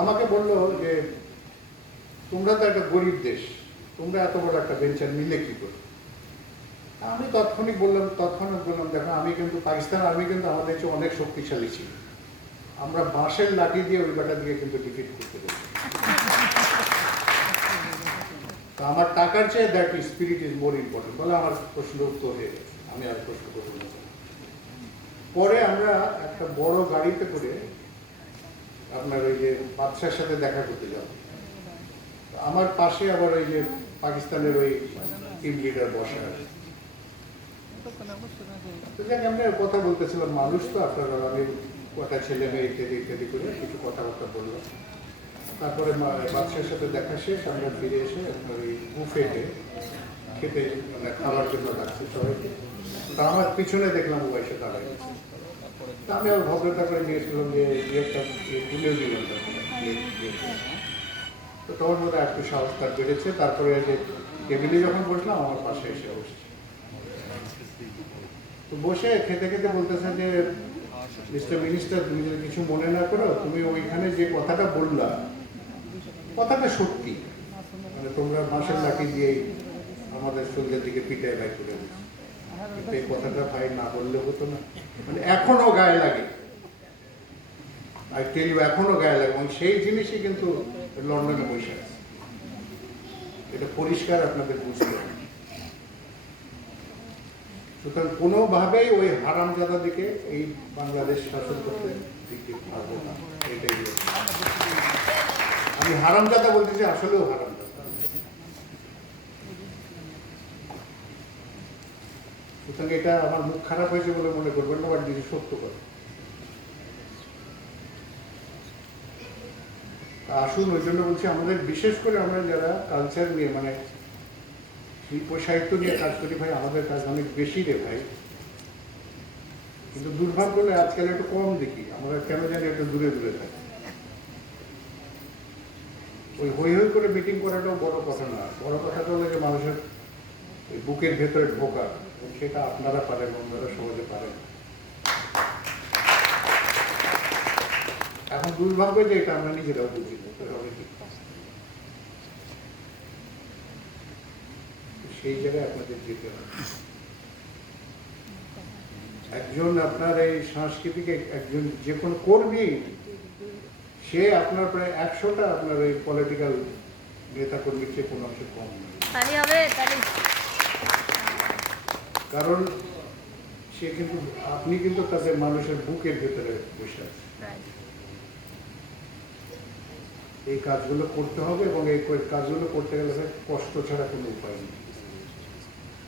আমাকে বললো যে তোমরা তো একটা গরিব দেশ, তোমরা এত বড় একটা ভেঞ্চার নিলে কি করে? আমি তৎক্ষণিক বললাম দেখো আমি কিন্তু পাকিস্তান আর্মি কিন্তু আমাদের চেয়ে অনেক শক্তিশালী ছিল, আমরা বাঁশের লাঠি দিয়ে ওই বাটা দিয়ে কিন্তু ডিফিট করতে পারি। আমার টাকার চেয়ে that spirit is more important বলে আমার প্রশ্ন উত্তর হয়ে গেছে, আমি আর প্রশ্ন করব না। পরে আমরা একটা বড় গাড়িতে করে আপনার ওই যে বাদশার সাথে দেখা করতে যাব, আমার পাশে আবার ওই যে পাকিস্তানের ওই টিম লিডার বসা আছে। আমরা কথা বলতেছিলাম, মানুষ তো আপনারা, আমি কটা ছেলে মেয়ে ইত্যাদি ইত্যাদি করে কিছু কথাবার্তা বললাম। তারপরে বাদশার সাথে দেখা শেষ, আমরা ফিরে এসে আপনার ওই বুফেটে খেতে মানে খাবার জন্য ডাকছে সবাইকে। তা আমার পিছনে দেখলাম ও এসে দাঁড়ায় গেছে। তা আমি আর ভদ্রতা করে জিজ্ঞেসলাম যে একটা তুলেও দিলাম, তো তখন বোধ হয় একটু সাহস তার বেড়েছে। তারপরে যে টেবিলে যখন বসলাম আমার পাশে এসে বসছে, তো বসে খেতে খেতে বলতেছে যে মিস্টার মিনিস্টার, তুমি যদি কিছু মনে না করো, তুমি ওইখানে যে কথাটা বললা কথাটা সত্যি, মানে তোমরা বাঁশের লাঠি দিয়ে আমাদের শরীরের দিকে পিটায় বাই করে দিচ্ছ, এই কথাটা ভাই না বললে হতো না। মানে এখনো গায়ে লাগে, এখনো গায়ে লাগে, এবং সেই জিনিসই কিন্তু লন্ডনে বসে আছে। এটা পরিষ্কার আপনাদের বুঝতে হবে। সুতরাং কোনোভাবেই ওই হারামজাদা দিকে এই বাংলাদেশ শাসন করতে দিকে পারবো না, এটাই আমি হারামজাদা বলতেছি, আসলেও হারামজাদা। সুতরাং এটা আমার মুখ খারাপ হয়েছে বলে মনে করবেন না, বাট কিছু সত্য কথা। আসুন, ওই জন্য বলছি আমাদের বিশেষ করে আমরা যারা কালচার নিয়ে মানে শিল্প সাহিত্য নিয়ে কাজ করি ভাই, আমাদের কাজ অনেক বেশি রে ভাই। কিন্তু দুর্ভাগ্য হলে আজকাল একটু কম দেখি, আমরা কেন জানি একটু দূরে দূরে থাকি। ওই হই হই করে মিটিং করাটাও বড় কথা না, বড় কথাটা হলো যে মানুষের বুকের ভেতরে ঢোকা, সেটা আপনারা পারেন, অন্যরা সহজে পারেন। এখন দুর্ভাগ্য যে এটা আমরা নিজেরাও বুঝি না, সেই জায়গায় আপনাদের যেতে হবে। একজন আপনার এই সাংস্কৃতিক একজন যে কোনো কর্মী, সে আপনার প্রায় 100টা আপনার ওই পলিটিক্যাল নেতা কর্মীর চেয়ে কোনো অংশে কম নয়। কারণ সে কিন্তু, আপনি কিন্তু তাদের মানুষের বুকের ভেতরে বসে আছে। এই কাজগুলো করতে হবে, এবং এই কাজগুলো করতে গেলে কষ্ট ছাড়া কোনো উপায় নেই।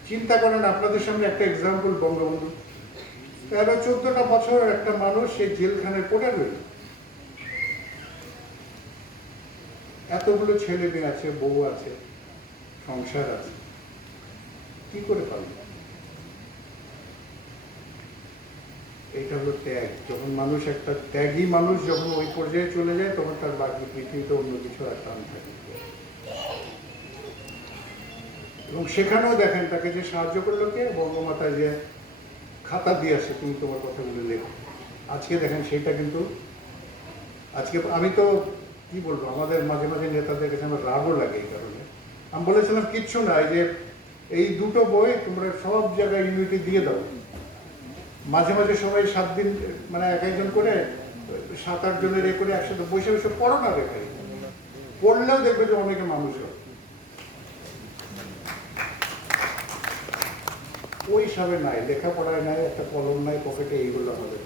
চিন্তা করেন, আপনাদের সামনে একটা এক্সাম্পল, বঙ্গবন্ধু 13-14টা বছর একটা মানুষ সেই জেলখানায় পড়ে রইল, এতগুলো ছেলে মেয়ে আছে, বউ আছে, সংসার আছে, কি করে পারল? এটা হলো ত্যাগ। যখন মানুষ একটা ত্যাগী মানুষ যখন ওই পর্যায়ে চলে যায়, তখন তার বাকি পৃথিবীতে অন্য কিছু আর টান থাকে। এবং সেখানেও দেখেন তাকে যে সাহায্য করলো কে, বঙ্গমাতায় যে খাতা দিয়ে আসে, তুমি তোমার কথাগুলো লেখো। আজকে দেখেন সেটা কিন্তু, আজকে আমি তো কি বলবো, আমাদের মাঝে মাঝে নেতাদের কাছে আমার রাগও লাগে এই কারণে। আমি বলেছিলাম কিচ্ছু না, যে এই দুটো বই তোমরা সব জায়গায় ইউনিটি দিয়ে দাও, মাঝে মাঝে সবাই 7 দিন মানে এক একজন করে 7-8 জনের করে একসাথে বসে বসে পড়ো না রে ভাই, পড়লেও দেখবে যে অনেকে মানুষ হয়। ওই হিসাবে নাই, লেখাপড়ায় নাই, একটা কলম নাই পকেটে, এইগুলো আমাদের